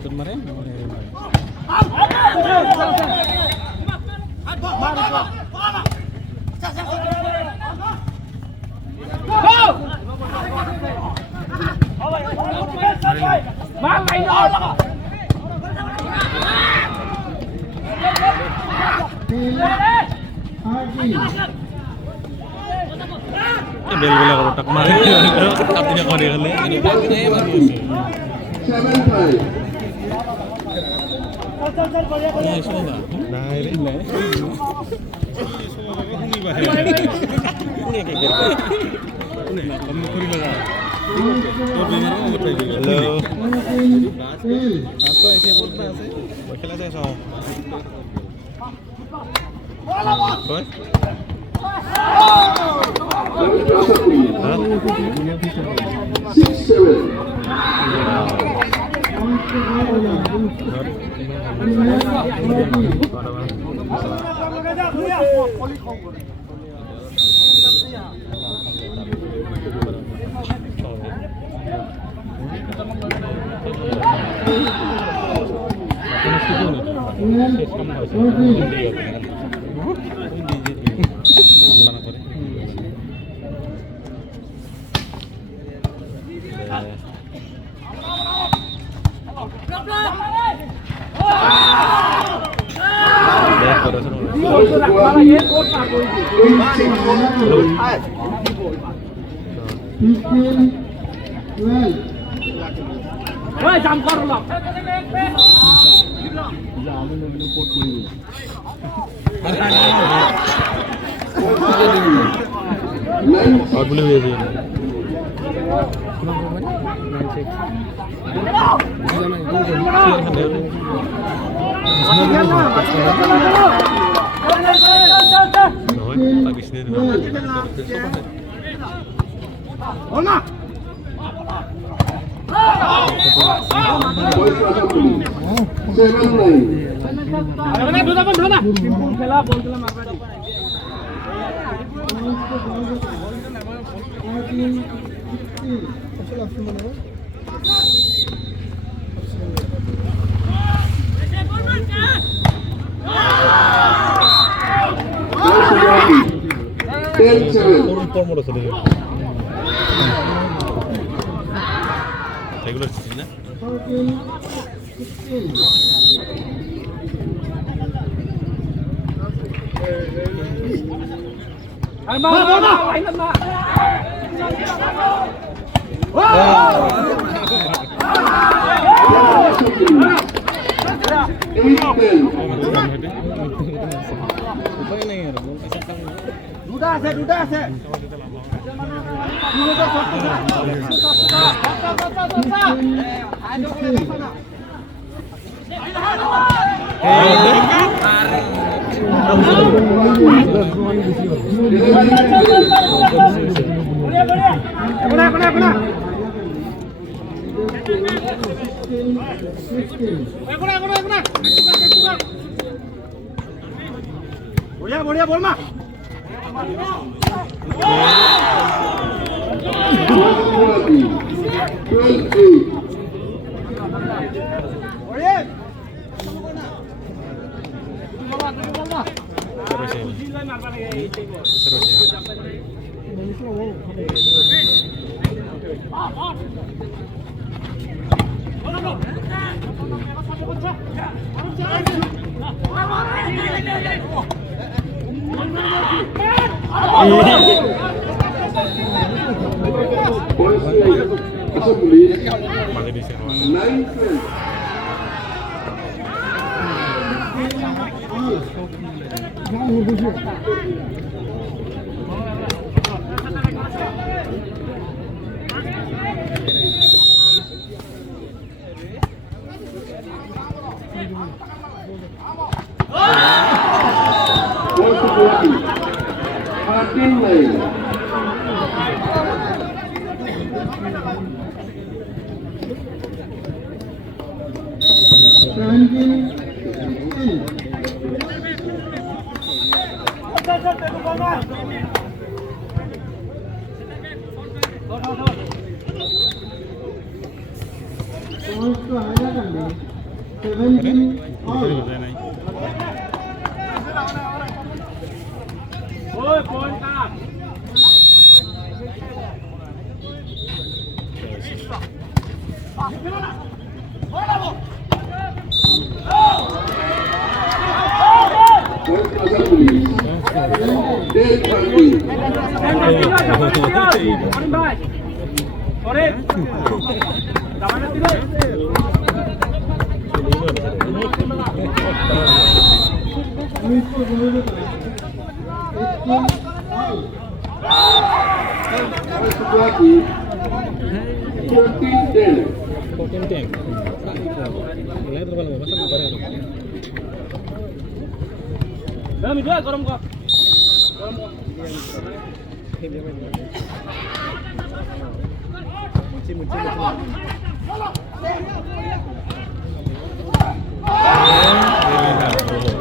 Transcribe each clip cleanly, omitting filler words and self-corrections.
तुम मारे bell-bell kalau tak kemarin kaptennya kau dia kali ini kaptennya bagus. 7-5. Ya semua. Nah ini. Semua orang ini bahaya. Ini kayak ini kamu kuri laga. तो beamer में लिपट गया hello आप तो ऐसे बोलता है वो खेला से सो कोई और बोले हुए भी regular season na बढ़िया बोल मा Ôi, point ta. Point Assam Police. 10-30. Corre. Lawan tiro. Guwahati 14-10. Dalam itu garam kok.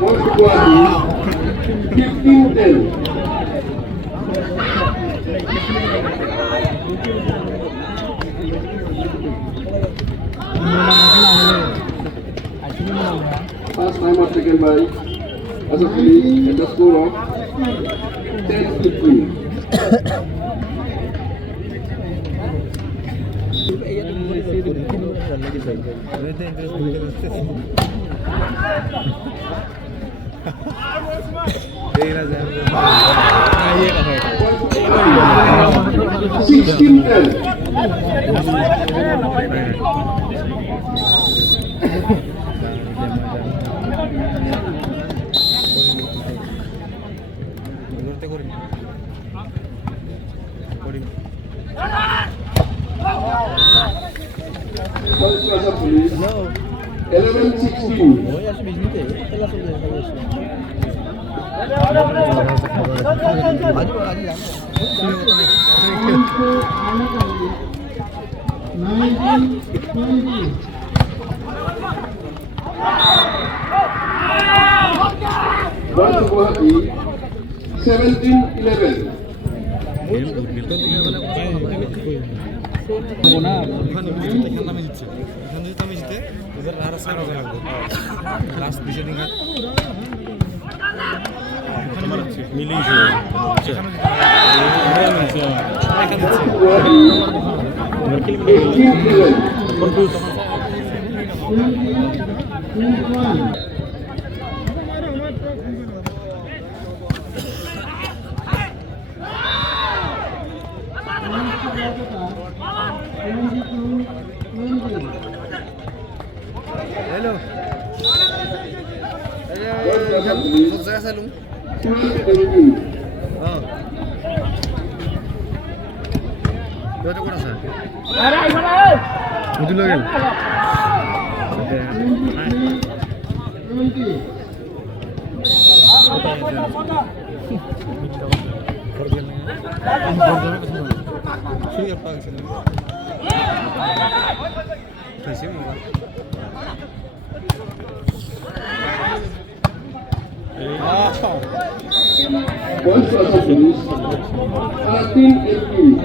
Point Guwahati 15-10. Pass timer taken by Assam Police at the score of 10-15. Sixteen ten. Assam Police 11-16. One Guwahati 17-11. Guwahati 18-11. Hello. Saya salung. Dua kau rasa? Betul lagi. One Assam Police 13-18.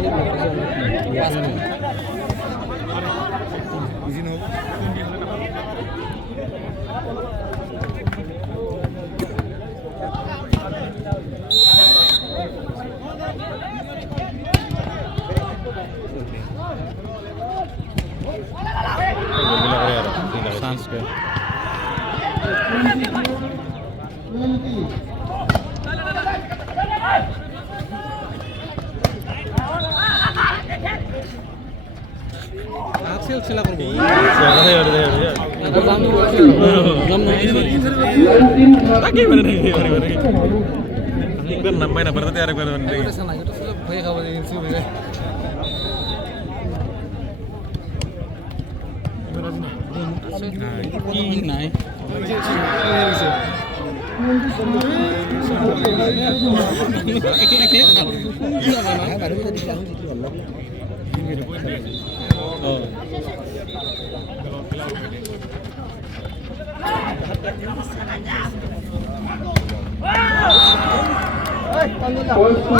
Point to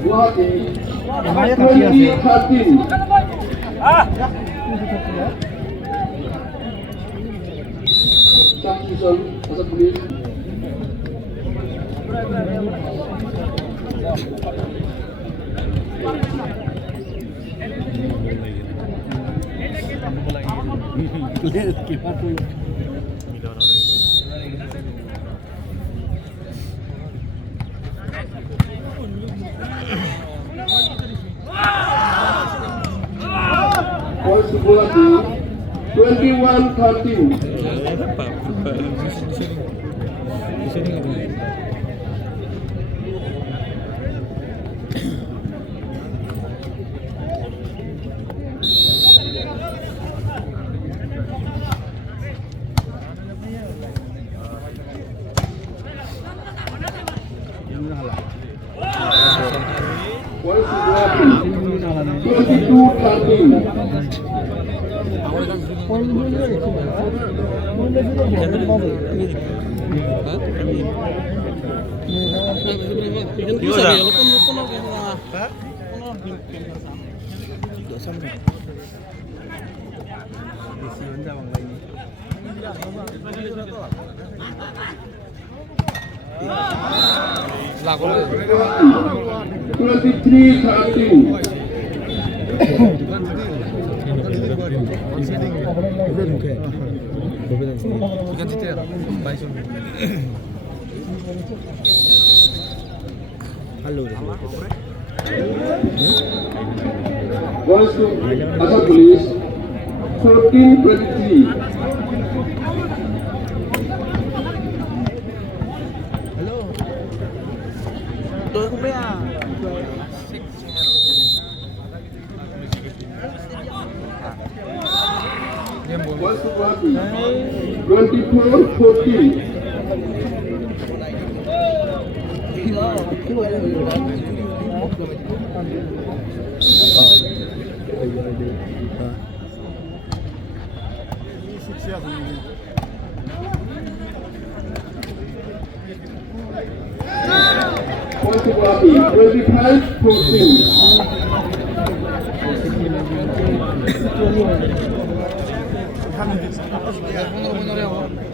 Guwahati 20-13. position. Assam Police. Points to Guwahati. 21-13. Points to Guwahati. 23-13. Points to Assam Police. 14-23. Points to Guwahati. 24-14. Points to Guwahati. 25-14.